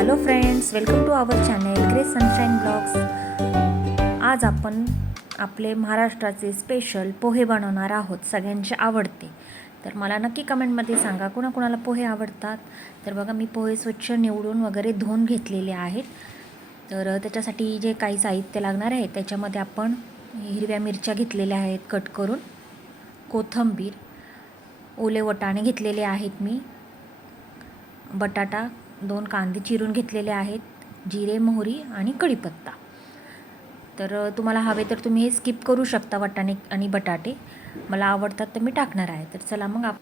Hello friends welcome to our channel Grace Sunshine vlogs आज आपण आपले महाराष्ट्राचे स्पेशल पोहे बनवणार आहोत सगळ्यांचे आवडते. तर मला नक्की कमेंटमध्ये सांगा कोणाकोणाला पोहे आवडतात? तर बघा मी पोहे स्वच्छ निवडून वगैरे धुवून घेतलेले आहेत. तर त्याच्यासाठी जे काही साहित्य लागणार आहे त्याच्यामध्ये आपण हिरव्या मिरच्या घेतलेल्या आहेत कट करून. कोथंबीर ओले वटाणे घेतलेले आहेत मी. बटाटा दोन कांदे चिरून घेतलेले आहेत जिरे मोहरी आणि कढीपत्ता. तर तुम्हाला हवे तर तुम्ही हे स्किप करू शकता वाटाणे आणि बटाटे. मला आवडतात तर मी टाकणार आहे. तर चला मग आप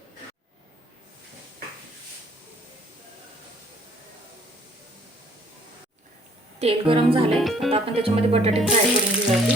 तेल गरम झालंय. आता आपण त्याच्यामध्ये बटाटे फ्राय करून घेऊया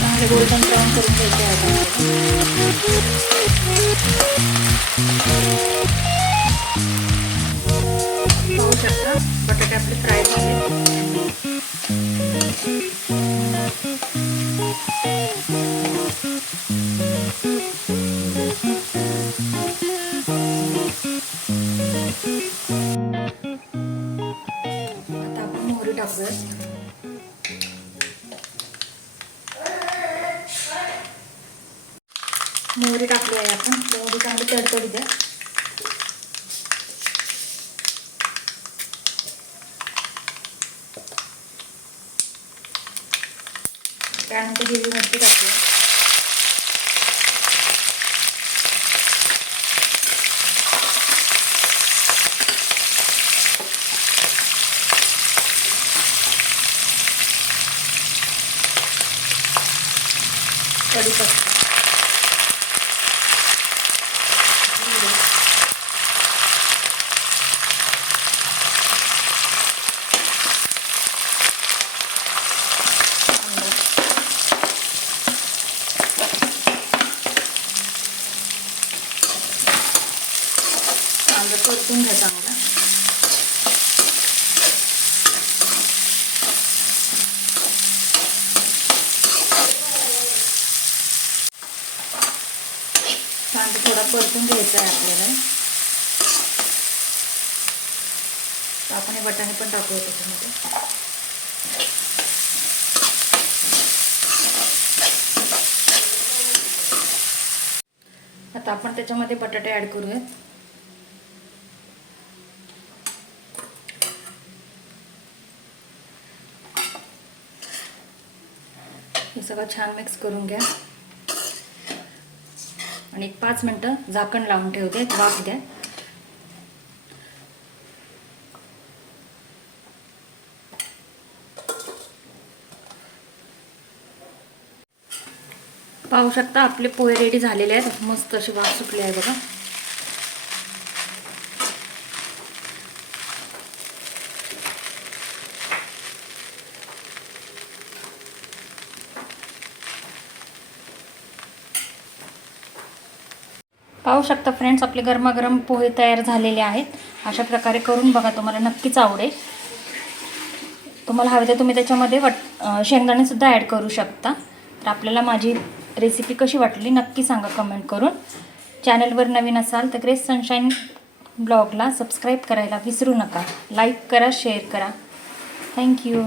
चांगले गोल्डन ब्राऊन करून आपण मोहरी मोहरी टाकली आहे आपण मोहरी चांगली तडतडी द्या त्यानंतर हिरवी मिरची टाकली कढीपत्ता जिरे कांदा परतून घ्या चांगला कांदा थोडा परतून घ्यायचा आहे आपल्याला. आपण हे बटाणे पण टाकूया त्याच्यामध्ये. आता आपण त्याच्यामध्ये बटाटे ॲड करूयात. हे सगळं छान मिक्स करून घ्या. आणि एक पाच मिनटं झाकण लावून ठेवते वाफ द्या. पाहू शकता आपले पोहे रेडी झालेले आहेत. मस्त अशी वाफ सुटली आहे बघा. पाहू शकता फ्रेंड्स आपले गरमागरम पोहे तयार झालेले आहेत. अशा प्रकारे करून बघा तुम्हाला नक्कीच आवडेल. तुम्हाला हवे तर तुम्ही त्याच्यामध्ये वट शेंगदाणेसुद्धा ॲड करू शकता. तर आपल्याला माझी रेसिपी कशी वाटली नक्की सांगा कमेंट करून. चॅनलवर नवीन असाल तर ग्रेस सनशाईन ब्लॉगला सबस्क्राईब करायला विसरू नका. लाईक करा शेअर करा. थँक्यू